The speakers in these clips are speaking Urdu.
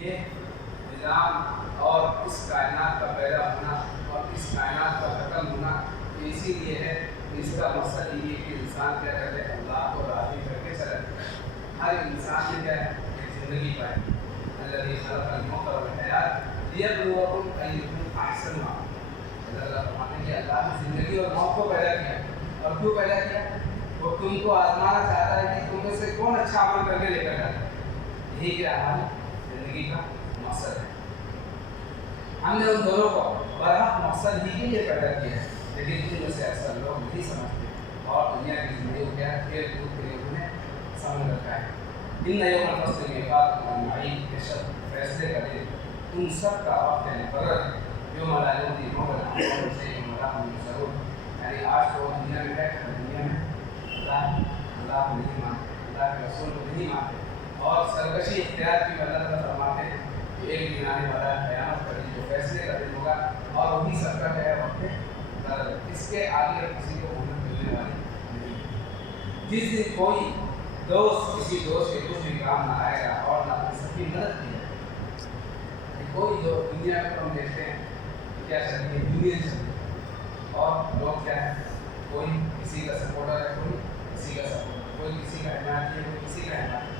یہ نظام اور اس کائنات کا پیدا ہونا اور اس کائنات کا ختم ہونا اسی لیے ہے کہ اس کا مقصد یہ ہے کہ انسان کیا کرے اللہ کو راضی کر کے چلا جائے۔ ہر انسان نے کیا ہے ایک زندگی پائی، الذی خلق الموت والحیات لیبلوکم ایکم احسن عملا۔ اللہ فرماتے ہیں کہ اللہ نے زندگی اور موت کو پیدا کیا، اور کیوں پیدا کیا؟ وہ تم کو آزمانا چاہتا ہے کہ تم میں سے کون اچھا عمل کر کے لے کر جاتا ہے۔ یہی کہ ہماری زندگی کا مقصد ہے۔ ہم نے ان دونوں کو برحق مقصد ہی کے لیے پیدا کیا ہے، لیکن ان میں سے اکثر لوگ نہیں سمجھتے اور دنیا کی زندگی کو کیا کھیل کود کے لیے انہیں سمجھ رکھا ہے۔ ان یوم الفصل میقات المعین، بے شک فیصلے کا دن ان سب کا وقت ہے مقرر ہے۔ یوم لا یغنی مولا عن شیء ولا هم ينصرون، یعنی آج تو دنیا میں بیٹھ کر دنیا میں اللہ کو نہیں مانتے، اللہ کے رسول کو نہیں مانتے اور سرکشی اختیار کی اللہ تعالیٰ فرماتے ہیں کہ ایک دن آنے والا ہے قیامت کا دن جو فیصلے کا دن ہوگا اور وہی سب کا ہے وقت ہے، اس کے آگے کسی کو مدد ملنے والی نہیں۔ جس دن کوئی دوست کسی دوست کے کچھ بھی کام نہ آئے گا اور نہ اپنی سب کی مدد کی جائے گی۔ کوئی جو دنیا میں ہم دیکھتے ہیں کیا چل رہی ہے، دنیا چل رہی ہے اور لوگ کیا ہے، کوئی کسی کا سپورٹر ہے، کوئی کسی کا سپورٹر، کوئی کسی کا حمایتی ہے، کوئی کسی کا حمایتی۔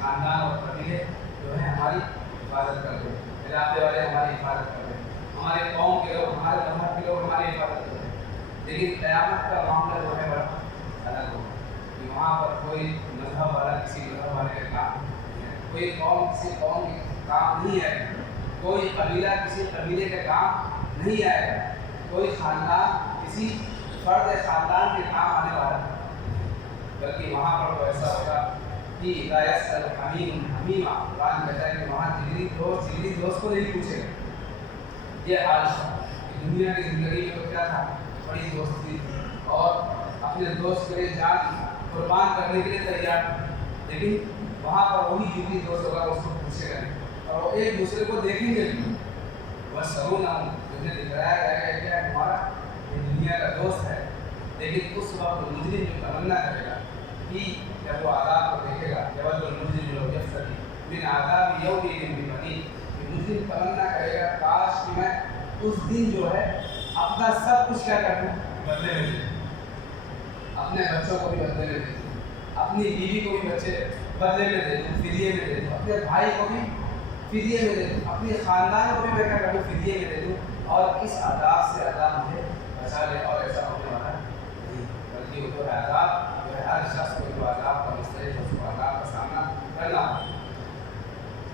خاندان اور قبیلے جو ہے ہماری حفاظت کرتے ہیں، علاقے والے ہماری حفاظت کرتے ہیں، ہمارے قوم کے لوگ، ہمارے مذہب کے لوگ ہماری حفاظت کرتے ہیں۔ لیکن قیامت کا معاملہ جو ہے بڑا الگ ہوگا کہ وہاں پر کوئی مذہب والا کسی مذہب والے کے کام نہیں ہے، کوئی قوم کسی قوم کے کام نہیں آئے گا، کوئی قبیلہ کسی قبیلے کے کام نہیں آئے گا، کوئی خاندان کسی فرد خاندان کے کام آنے والا نہیں، بلکہ وہاں پر تو ایسا ہوگا کہ لا یسأل حمیم حمیما، قرآن کہتا ہے کہ وہاں جگری دوست کو نہیں پوچھے گا۔ یہ حال تھا کہ دنیا کی زندگی میں تو کیا تھا، بڑی دوستی تھی اور اپنے دوست کے لیے جان قربان کرنے کے لیے تیار تھا، لیکن وہاں پر وہی جگری دوست ہوگا، اس کو پوچھے گا نہیں اور وہ ایک دوسرے کو دیکھیں گے بھی۔ بس تمہیں دکھایا جائے گا کہ ہمارا یہ دنیا کا دوست ہے، لیکن اس وقت مجرم جو تمنا کرے گا کہ جب وہ عذاب کو دیکھے گا، جب المجرم لو یفتدی من عذاب یومئذ ببنیہ، کہ مجرم تمنا کرے گا کاش کہ میں اس دن جو ہے اپنا سب کچھ کیا کر دوں، بدلے میں دے دوں، اپنے بچوں کو بھی بدلے میں دے دوں، اپنی بیوی کو بھی بچے بدلے میں دے دوں، فدیے میں دے دوں، اپنے بھائی کو بھی فدیے میں دے دوں، اپنے خاندان کو بھی میں کیا کر دوں، فدیے میں دے دوں، اور اس عذاب سے اللہ مجھے بچا لے۔ اور ایسا ہونے والا نہیں، بلکہ وہ تو ہے عذاب جو ہے ہر شخص کو جو عذاب کا مستحق ہے، اس کو عذاب کا سامنا کرنا ہوگا۔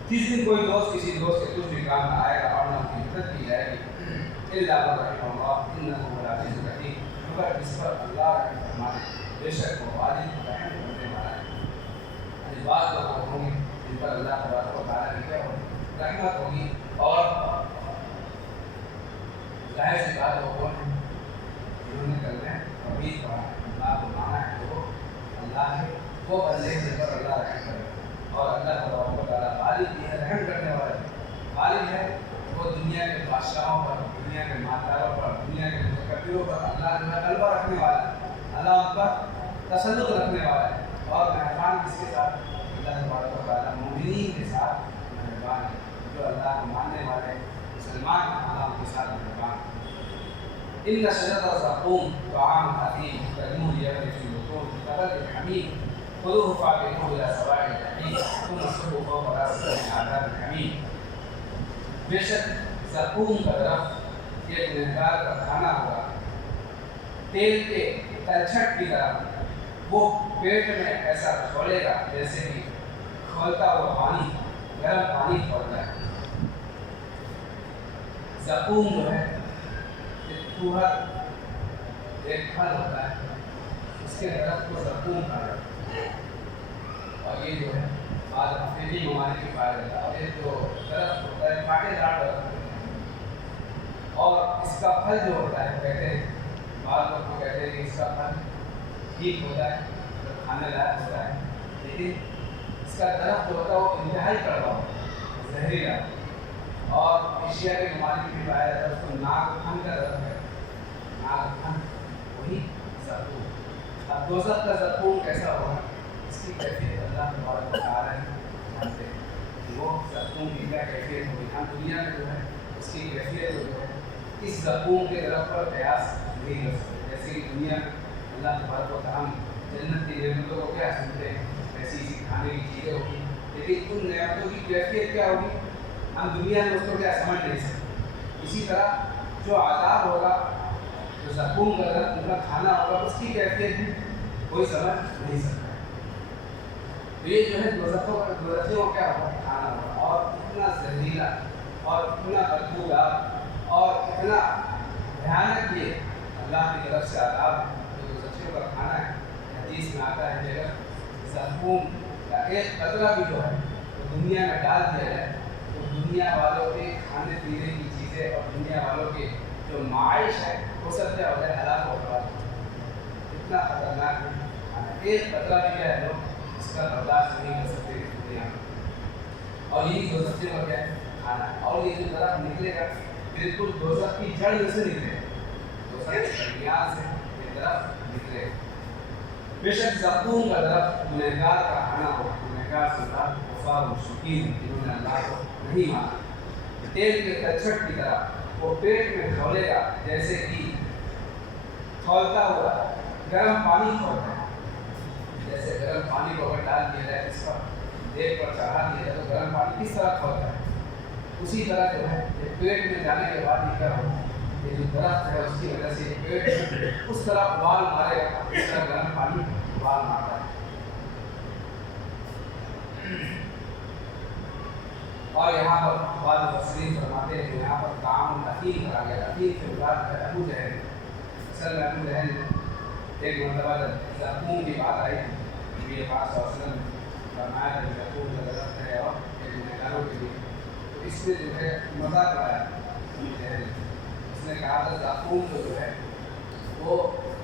جس دن کوئی دوست کسی دوست کے کچھ بھی کام نہ آئے گا اور نہ اس کی مدد کی جائے گی، الا من رحم اللہ انہ هو العزیز الحکیم، مگر اس پر اللہ رحم فرمائے، بے شک وہ غالب رحم کرنے والا ہے۔ بعض لوگ ہوں گے جن پر اللہ تبارک و تعالیٰ کی رحمت ہوگی، اور ظاہر سی بات وہ کون ہے جنہوں نے کلمہ توحید پڑھا، اللہ کو مانا ہے، وہ اللہ ہے، وہ بندے جن پر اللہ رحم کرے، اور اللہ تبارک و تعالیٰ غالب بھی ہے، رحم کرنے والا ہے۔ غالب ہے وہ دنیا کے بادشاہوں پر، دنیا کے مالداروں پر، دنیا کے متکبروں پر اللہ جو ہے غلبہ رکھنے والا ہے، اللہ ان پر تسلط رکھنے والا ہے، اور مہربان کس کے ساتھ؟ اللہ تبارک و تعالیٰ مومنین کے ساتھ مہربان ہے، جو اللہ کو ماننے والے مسلمان اللہ ان کے ساتھ مہربان ہے۔ ان شجرۃ الزقوم طعام اثیم کالمہل یغلی فی البطون کغلی الحمیم خذوہ فاعتلوہ الی سواء الجحیم ثم صبوا فوق رأسہ من عذاب الحمیم۔ بے شک زقوم کا درخت یہ گنہگار کا کھانا ہوگا، تیل کے تلچھٹ کی طرح وہ پیٹ میں ایسا کھولے گا جیسے کہ کھولتا ہوا پانی، گرم پانی کھولتا ہے۔ زقوم جو ہے ایک پھل ہوتا ہے، اس کے درخت کو زقوم کہا جاتا ہے، اور یہ جو ہے بعض افریقی ممالک میں پایا جاتا ہے، اور یہ جو درخت ہوتا ہے کانٹے دار درخت ہوتا ہے، اور اس کا پھل جو ہوتا ہے کہتے ہیں، بعض لوگ کو کہتے ہیں کہ اس کا پھل ٹھیک ہوتا ہے، کھانے لائق ہوتا ہے، لیکن اس کا درخت جو ہوتا ہے وہ انتہائی کڑوا ہوتا ہے، زہریلا، اور ایشیا کے ممالک میں پایا جاتا ہے، اس کو ناگ پھن کا درخت ہے، ناگ پھن وہی زقوم۔ اب دوزخ کا زقوم کیسا ہوگا، اس کی کیفیت اللہ تبارک و تعالیٰ جانتے ہیں، وہ زقوم زخم کی کیا کیفیت ہوگی. ہم دنیا میں جو ہے اس کی کیفیت کو جو ہے اس زخم کے طرف پر قیاس نہیں کر سکتے. جیسے کہ دنیا میں اللہ تبارک و تعالیٰ جنت کی نعمتوں کو کیا سمجھتے ہیں, ایسی کھانے کی چیزیں ہوگی, لیکن ان نعمتوں کی کیفیت کیا ہوگی ہم دنیا میں اس کو کیا سمجھ نہیں سکتے. اسی طرح جو عذاب ہوگا, جو زخم کا ان کا کھانا ہوگا, اس کی کیفیت بھی کوئی سمجھ نہیں سکتا. تو یہ جو ہے دوزخیوں کا کیا ہوگا, کھانا ہوگا, اور اتنا زہریلا اور اتنا بدبودار اور اتنا بھیانک یہ اللہ کی طرف سے عذاب ہے جو دوزخیوں کا کھانا ہے. حدیث میں آتا ہے کہ اگر زخم کا ایک قطرہ بھی جو ہے وہ دنیا میں ڈال دیا جائے تو دنیا والوں کے کھانے پینے کی چیزیں اور دنیا والوں کے جو معاش ہے وہ سب کیا ہو جائے, ہلاک ہو جائے. اتنا خطرناک ہے. ایک قطرہ بھی کیا ہے لوگ اس کا برداشت نہیں کر سکتے اس دنیا میں. اور یہی دوزخیوں کا کیا ہے, کھانا ہے. اور یہ جو طرف نکلے گا بالکل دوزخ کی جڑ میں سے نکلے گا, دوزخ کی بنیاد سے یہ طرف نکلے گا. بے شک زقوم کا درخت گنہگار کا کھانا ہو. گنہگار سے مراد کفار و مشرکین جنہوں نے اللہ کو نہیں مانا. تیل کے کچھٹ کی طرح وہ پیٹ میں کھولے گا جیسے کہ کھولتا ہوا گرم پانی کھولتا ہے. جیسے گرم پانی کو اگر ڈال دیا جائے اس پر دیگ پر چڑھا دیا جائے تو گرم پانی کس طرح کھولتا ہے, اسی طرح جو ہے پیٹ میں جانے کے بعد یہ کیا ہوگا, یہ جو درخت ہے اس کی وجہ سے پیٹ اس طرح ابال مارے گا اس طرح گرم پانی ابال مارتا ہے. اور یہاں پر بعض مفسرین فرماتے ہیں کہ یہاں پر کام حکیم کرا گیا. حکیم سے مراد ہے ابو جہل. اصل میں ابو جہل ایک مرتبہ جب زقوم کی بات آئی تھی نبی پاک صلی اللہ علیہ وسلم فرمایا تھا کہ زقوم کا درخت ہے اور ایک گنہگاروں کے لیے, تو اس نے جو ہے مذاق اڑایا ابو جہل. اس نے کہا تھا زقوم جو ہے وہ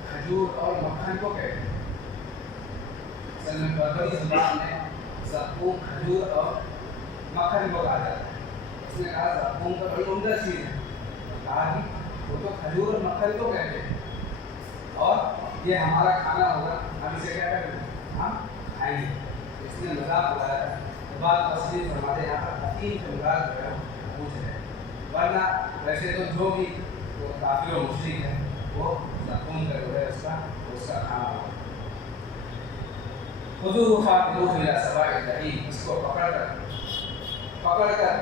کھجور اور مکھن کو کہتے ہیں. اصل میں بربری زبان میں زقوم کھجور اور مکھن کو کہا جاتا ہے. اس نے کہا زقوم کا بڑی عمدہ چیز ہے. کہا کہ وہ تو کھجور اور مکھن کو کہتے ہیں اور یہ ہمارا کھانا ہوگا, ہم اسے کیا کریں گے, ہم کھائیں گے. اس نے مذاق اڑایا تھا. بعد تصویر فرماتے یہاں پر حکیم سے مراد جو ہے پوچھ رہے, ورنہ ویسے تو جو بھی وہ کافر و مشرک ہے وہ زقوم کا جو ہے اس کا کھانا ہوگا. خذوہ فاعتلوہ الی سواء الجحیم, اس کو پکڑ کر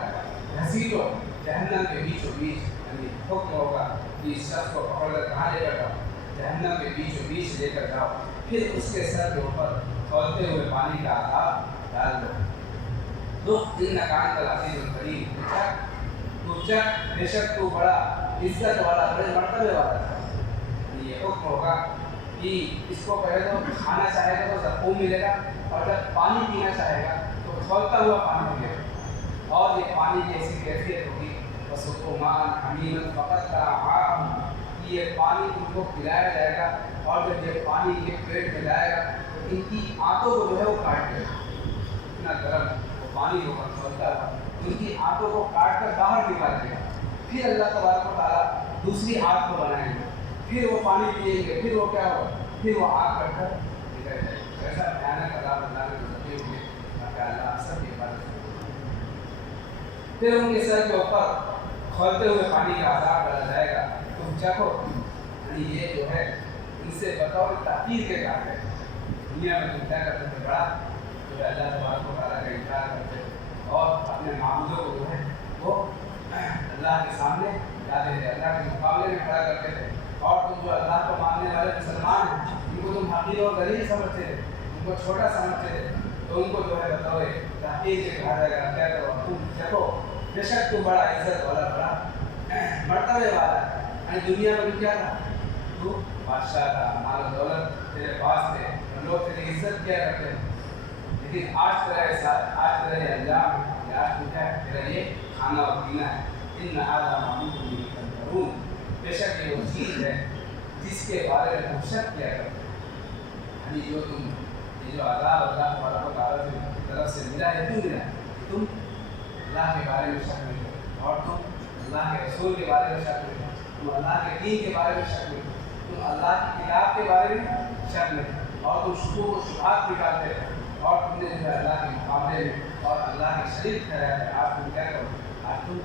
گھسیٹو جہنم کے بیچوں بیچ. یعنی حکم ہوگا کہ اس شخص کو پکڑ کر کہاں لے کر جاؤ, جہنم کے بیچوں بیچ لے کر جاؤ, پھر اس کے سر کے اوپر کھولتے ہوئے پانی کا عذاب ڈال دو. ذق انک انت العزیز الکریم, تو چکھ بے شک تو بڑا عزت والا, بڑے مرتبے والا ہے. یہ حکم ہوگا کہ اس کو پہلے تو کھانا چاہے گا تو زقوم ملے گا, اور جب پانی پینا چاہے گا تو کھولتا ہوا پانی ملے گا. اور یہ پانی کی ایسی کیفیت ہوگی وَسُقُوا مَاءً حَمِيمًا فَقَطَّعَ أَمْعَاءَهُمْ, کہ یہ پانی ان کو پلایا جائے گا, اور جب یہ پانی کے پیٹ میں جائے گا تو ان کی آنتوں کو جو ہے وہ کاٹ دے گا. اتنا گرم وہ پانی ہوگا کھولتا ہوا, ان کی آنتوں کو کاٹ کر باہر نکال دے گا. پھر اللہ تبارک و تعالیٰ دوسری آنکھ کو بنائیں گے, پھر وہ پانی پئیں گے, پھر وہ کیا ہوگا, پھر وہ آنکھ کٹ کر نکل جائے گا. ایسا بھیانک عذاب اللہ نے گزرتے ہوئے تاکہ اللہ سب کی حفاظت کرے. پھر ان کے سر کے اوپر کھولتے ہوئے پانی کا عذاب ڈالا جائے گا. تم چکھو, یعنی یہ جو ہے ان سے بطور تحقیر کے کام ہے. دنیا میں تم کیا کرتے تھے, بڑا جو ہے اللہ تبارک و تعالیٰ کا انکار کرتے اور اپنے معبودوں کو جو ہے وہ اللہ کے سامنے لاتے تھے, اللہ کے مقابلے میں کھڑا کرتے تھے. اور تم جو اللہ کو ماننے والے مسلمان ہیں ان کو تم حقیر اور ذلیل سمجھتے تھے, ان کو چھوٹا سمجھتے تھے, تو ان کو جو ہے بطور تحقیر کے کہا جائے گا کیا کرو, تم چکھو بے شک تو بڑا عزت والا, بڑا مرتبے والا ہے. یعنی دنیا میں بھی کیا تھا, تو بادشاہ تھا, مال و دولت تیرے پاس تھے, لوگ تیری عزت کیا کرتے ہیں. لیکن آج تیرا یہ انجام ہے, آج تو کیا ہے, تیرا یہ کھانا اور پینا ہے. ان هذا ما كنتم به تمترون, بے شک یہ وہ چیز ہے جس کے بارے میں تم شک کیا کرتے ہیں. یعنی جو تم یہ جو عذاب اللہ تبارک و تعالیٰ کی طرف سے ملا ہے, کیوں ملا ہے, تم اللہ کے بارے میں شک نہیں کرو, اور تم اللہ کے رسول کے بارے میں شک نہیں کرو, تم اللہ کے دین کے بارے میں شک نہیں کرو, تم اللہ کی کتاب کے بارے میں شک نہیں کرو, اور تم شکوک و شبہات نکالتے ہو, اور تم نے جو ہے اللہ کے مقابلے میں اور اللہ کے شریک ٹھہرایا ہے، آج تم کیا کرو؟ آج تم